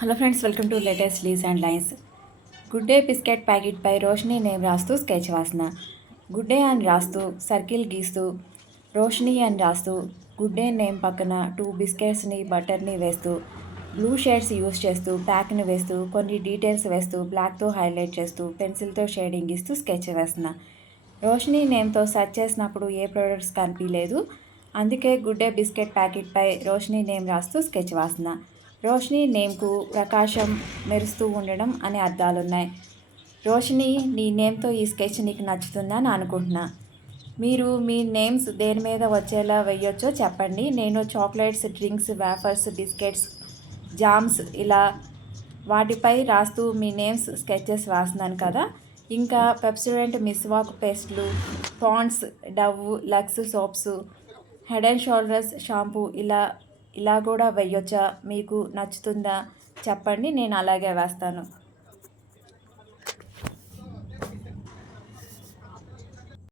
Hello friends, welcome to latest lease and lines. Good day biscuit ప్యాకెట్పై Roshini name రాస్తూ sketch వాసన. Good day అని రాస్తూ సర్కిల్ గీస్తూ రోషిని అని రాస్తూ గుడ్ డే నేమ్ పక్కన 2 బిస్కెట్స్ని బటర్ని వేస్తూ బ్లూ షేడ్స్ యూస్ చేస్తూ ప్యాక్ని వేస్తూ కొన్ని డీటెయిల్స్ వేస్తూ బ్లాక్తో హైలైట్ చేస్తూ పెన్సిల్తో షేడింగ్ ఇస్తూ స్కెచ్ వేస్తున్నా. రోషిని నేమ్తో సెర్చ్ చేసినప్పుడు ఏ ప్రొడక్ట్స్ కనిపించలేదు. అందుకే గుడ్ డే బిస్కెట్ ప్యాకెట్పై రోషిని నేమ్ రాస్తూ స్కెచ్ వాసన. రోషిని నేమ్కు ప్రకాశం, మెరుస్తూ ఉండడం అనే అర్థాలున్నాయి. రోషిని, నీ నేమ్తో ఈ స్కెచ్ నీకు నచ్చుతుందని అనుకుంటున్నా. మీరు మీ నేమ్స్ దేని మీద వచ్చేలా వేయొచ్చో చెప్పండి. నేను chocolates, drinks, wafers, biscuits, jams ఇలా వాటిపై రాస్తూ మీ నేమ్స్ స్కెచెస్ రాస్తున్నాను కదా. ఇంకా పెప్సోడెంట్ మిస్వాక్ పేస్ట్లు, Pond's, Dove, Lux soaps, Head and Shoulders shampoo ఇలా కూడా వేయొచ్చా? మీకు నచ్చుతుందా చెప్పండి, నేను అలాగే వేస్తాను.